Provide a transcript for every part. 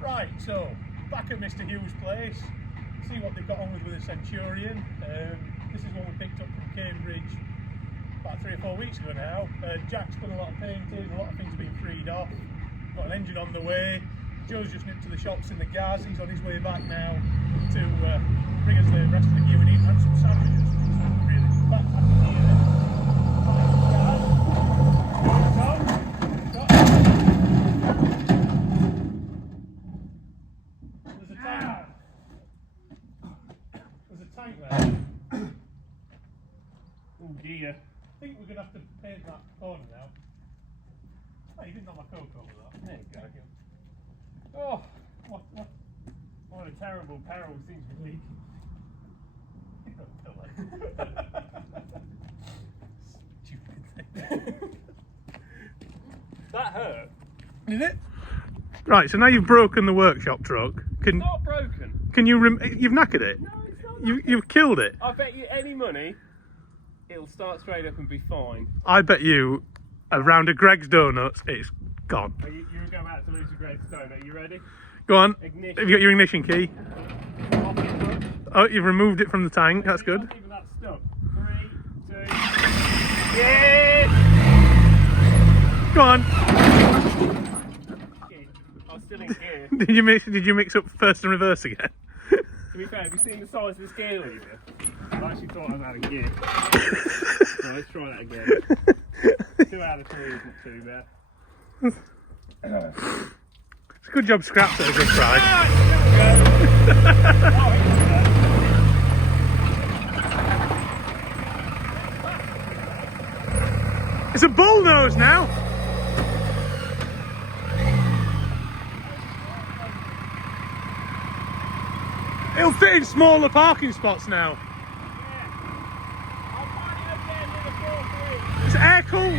Right, so back at Mr. Hughes' place, see what they've got on with the Centurion. This is one we picked up from Cambridge about 3 or 4 weeks ago now. Jack's done a lot of painting, a lot of things have been freed off. Got an engine on the way. Joe's just nipped to the shops in the Gaz. He's on his way back now to bring us the rest of the gear we need and some sandwiches. Really. Back in here. There's a tank there. Oh dear. I think we're going to have to paint that corner now. Oh, you didn't knock my coke over that. There you go. Oh, what a terrible peril seems to be leaking. Stupid thing. That hurt. Did it? Right, so now you've broken the workshop truck. It's not broken. Can you you've knackered it? No, it's not. You've killed it. I bet you any money, it'll start straight up and be fine. I bet you a round of Greg's donuts, it's gone. You're about to lose your Greg's donut. Are you ready? Go on. Ignition. Have you got your ignition key? Oh, you've removed it from the tank. That's good. Not even that stuck. 3, 2. Yes! Go on. I was still in gear. Did you mix up first and reverse again? To be fair, have you seen the size of this gear lever? I actually thought I was out of gear. Right, let's try that again. 2 out of 3 isn't too bad. It's a good job scraps at a good price. It's a bullnose now. It'll fit in smaller parking spots now. It's air cooled.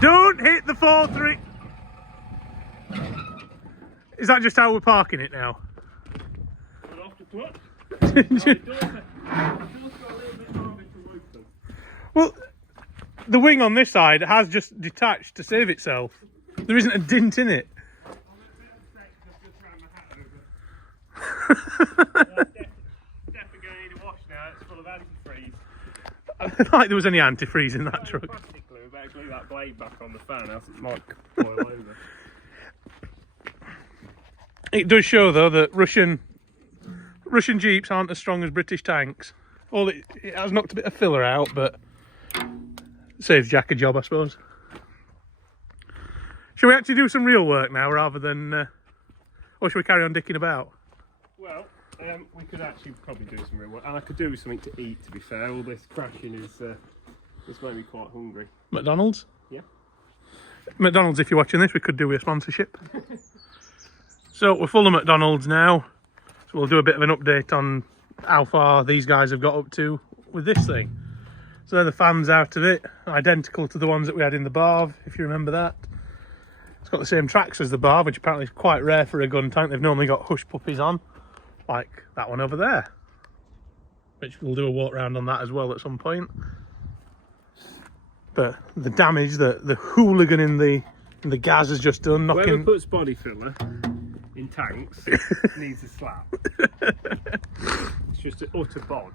Don't hit the 4-3. Is that just how we're parking it now? Well, the wing on this side has just detached to save itself. There isn't a dint in it. I don't like there was any antifreeze in that truck. Glue that blade back on the fan, else it might boil over. It does show though that Russian Jeeps aren't as strong as British tanks. It has knocked a bit of filler out, but saves Jack a job, I suppose. Shall we actually do some real work now, rather than, or shall we carry on dicking about? Well, we could actually probably do some real work, and I could do something to eat. To be fair, all this crashing is it's made me quite hungry. McDonald's? Yeah. McDonald's, if you're watching this, we could do a sponsorship. So we're full of McDonald's now, so we'll do a bit of an update on how far these guys have got up to with this thing. So they're the fans out of it, identical to the ones that we had in the Barv, if you remember that. It's got the same tracks as the Barv, which apparently is quite rare for a gun tank. They've normally got hush puppies on, like that one over there, which we'll do a walk round on that as well at some point. But the damage that the hooligan in the Gaz has just done, knocking... Whoever puts body filler in tanks needs a slap. It's just an utter bodge.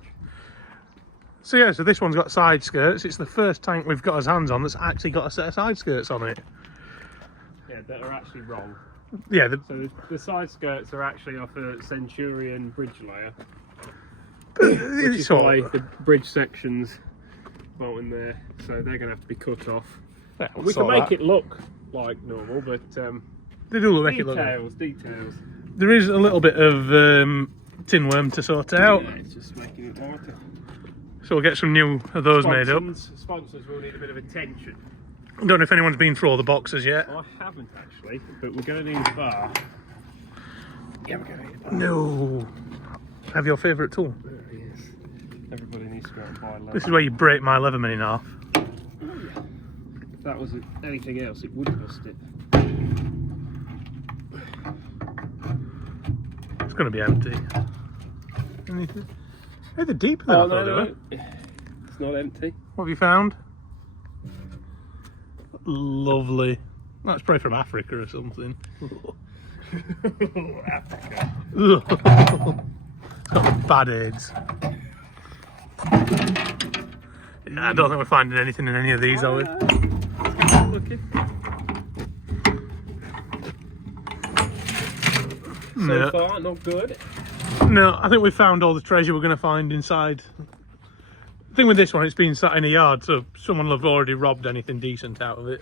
So yeah, so this one's got side skirts. It's the first tank we've got our hands on that's actually got a set of side skirts on it. Yeah, that are actually wrong. Yeah. So the side skirts are actually off a Centurion bridge layer. Which is why the bridge sections aren't in there, so they're going to have to be cut off. Yeah, we can make it look like normal, but they do make it look details. There is a little bit of tin worm to sort out. Yeah, it's just making it lighter. So we'll get some new of those made up. Sponsors will need a bit of attention. I don't know if anyone's been through all the boxes yet. I haven't actually, but we're going to need a bar. Yeah, we're going to need a bar. No. Have your favourite tool? There he is. Everybody needs to go out and buy leather. This is where you break my Leatherman in half. If that was anything else, it would bust it. It's going to be empty. Hey, they're deeper than I thought they were. It's not empty. What have you found? Lovely. That's probably from Africa or something. Africa. It's got bad AIDS. Yeah, I don't think we're finding anything in any of these, are we? Let's keep looking. So far, not good. No, I think we found all the treasure we're going to find inside. The thing with this one, it's been sat in a yard, so someone will have already robbed anything decent out of it.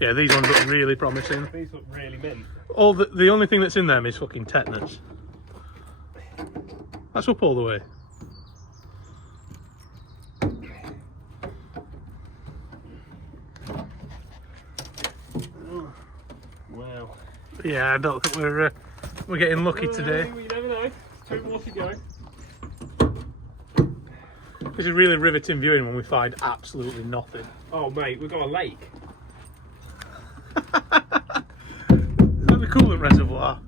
Yeah, these ones look really promising. These look really mint. The only thing that's in them is fucking tetanus. That's up all the way. Wow. Yeah, I don't think we're getting lucky today. You never know. Two more to go. This is really riveting viewing when we find absolutely nothing. Oh mate, we've got a lake. That'd be cool at reservoir.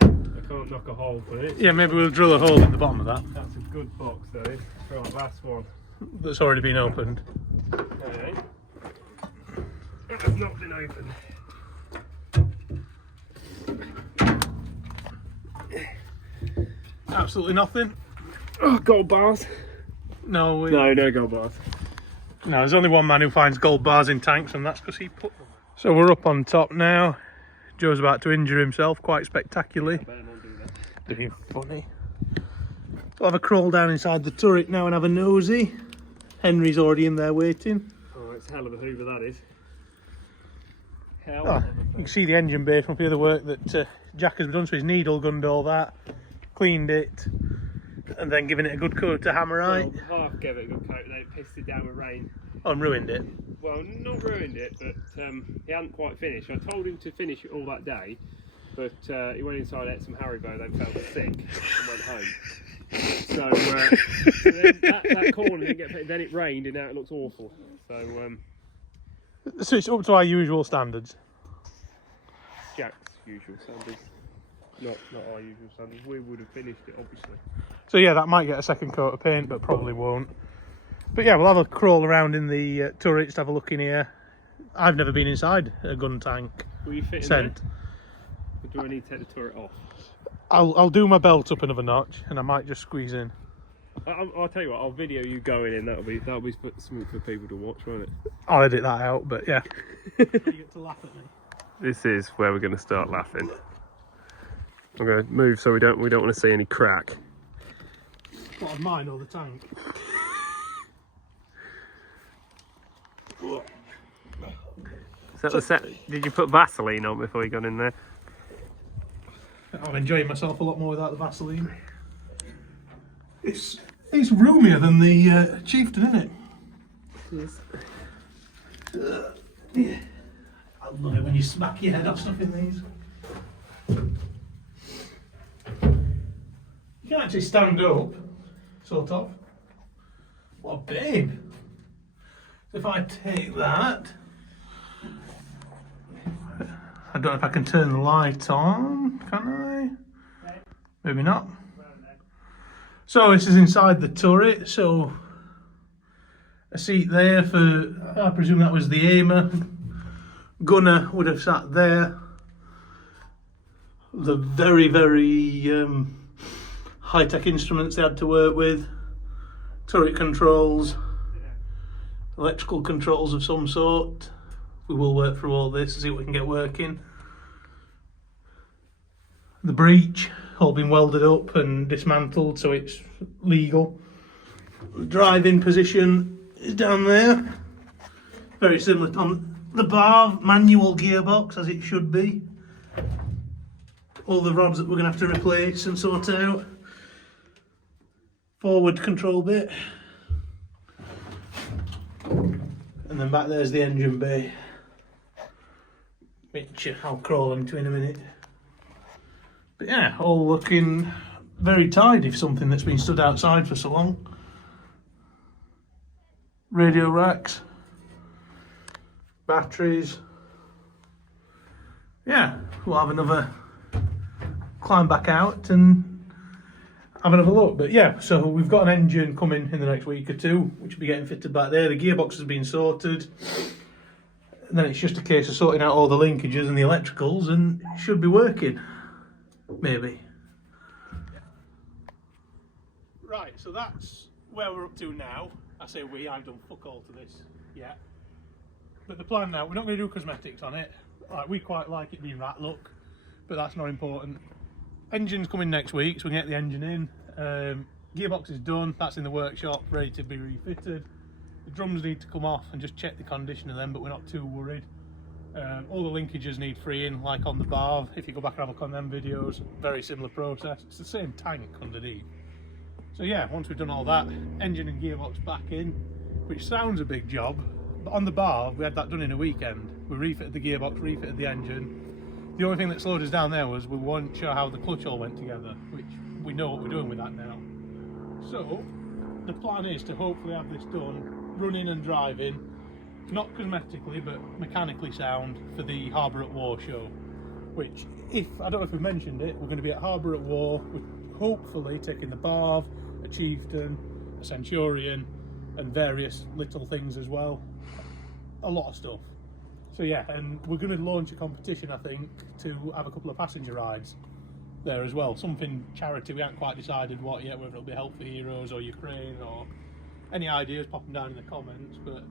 I can't knock a hole for it. Yeah, maybe we'll drill a hole in the bottom of that. That's a good box though. Right, last one. That's already been opened. Okay. That has not been opened. Absolutely nothing. Oh, gold bars. No, No gold bars. No, there's only one man who finds gold bars in tanks, and that's because he put them. So we're up on top now. Joe's about to injure himself quite spectacularly. I better not do that. Being funny. We'll have a crawl down inside the turret now and have a nosy. Henry's already in there waiting. Oh, it's a hell of a hoover that is. Hell Oh, of a you can see the engine bay from the other work that Jack has done, so he's needle gunned all that, cleaned it, and then given it a good coat of hammerite. Well, half gave it a good coat, then it pissed it down with rain. Oh, and ruined it. Well, not ruined it, but he hadn't quite finished. I told him to finish it all that day, but he went inside, ate some Haribo, then felt sick and went home. So, so then that corner didn't get painted, then it rained and now it looks awful. So it's up to our usual standards. Jack's usual standards, not our usual standards. We would have finished it, obviously. So yeah, that might get a second coat of paint, but probably won't. But yeah, we'll have a crawl around in the turret, just have a look in here. I've never been inside a gun tank. Will you fit in Sent. there? Or do I need to take the turret off? I'll do my belt up another notch, and I might just squeeze in. I'll tell you what, I'll video you going in. That'll be something for people to watch, won't it? I'll edit that out, but yeah. You get to laugh at me. This is where we're going to start laughing. I'm going to move so we don't want to see any crack. What, of mine or the tank? Is that the set? Did you put Vaseline on before you got in there? I'm enjoying myself a lot more without the Vaseline. It's roomier than the Chieftain, isn't it? Yes. Yeah. I love it when you smack your head off stuff in these. You can actually stand up, sort of. What a babe. So if I take that, I don't know if I can turn the light on, can I? Maybe not. So this is inside the turret, so a seat there for, I presume that was the aimer. Gunner would have sat there. The very, very high-tech instruments they had to work with. Turret controls, electrical controls of some sort. We will work through all this to see what we can get working. The breech all been welded up and dismantled so it's legal. The driving position is down there. Very similar on the bar, manual gearbox as it should be. All the rods that we're going to have to replace and sort out. Forward control bit. And then back there's the engine bay, which I'll crawl into in a minute. But yeah, all looking very tidy for something that's been stood outside for so long. Radio racks, batteries. Yeah, we'll have another climb back out and have another look. But yeah, so we've got an engine coming in the next week or two, which will be getting fitted back there. The gearbox has been sorted. And then it's just a case of sorting out all the linkages and the electricals, and it should be working. Maybe. Right, so that's where we're up to now. I say I've done fuck all to this yet. But the plan now, we're not going to do cosmetics on it. Right, we quite like it being rat look, but that's not important. Engine's coming next week, so we can get the engine in. Gearbox is done, that's in the workshop, ready to be refitted. The drums need to come off and just check the condition of them, but we're not too worried. All the linkages need freeing, like on the barb. If you go back and have a look on them videos, very similar process. It's the same tank underneath. So yeah, once we've done all that, engine and gearbox back in, which sounds a big job, but on the barb, we had that done in a weekend. We refitted the gearbox, refitted the engine. The only thing that slowed us down there was we weren't sure how the clutch all went together, which we know what we're doing with that now. So, the plan is to hopefully have this done, running and driving, not cosmetically but mechanically sound for the Harbour at War show. Which, I don't know if we've mentioned it, we're going to be at Harbour at War, we're hopefully taking the Barv, a Chieftain, a Centurion, and various little things as well. A lot of stuff. So yeah, and we're going to launch a competition, I think, to have a couple of passenger rides there as well. Something charity, we haven't quite decided what yet, whether it'll be Help for Heroes or Ukraine or any ideas, pop them down in the comments. But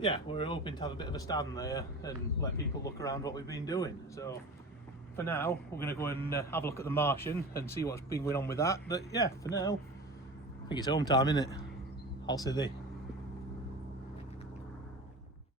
yeah, we're hoping to have a bit of a stand there and let people look around what we've been doing. So for now, we're going to go and have a look at the Martian and see what's been going on with that. But yeah, for now, I think it's home time, isn't it? I'll say thee.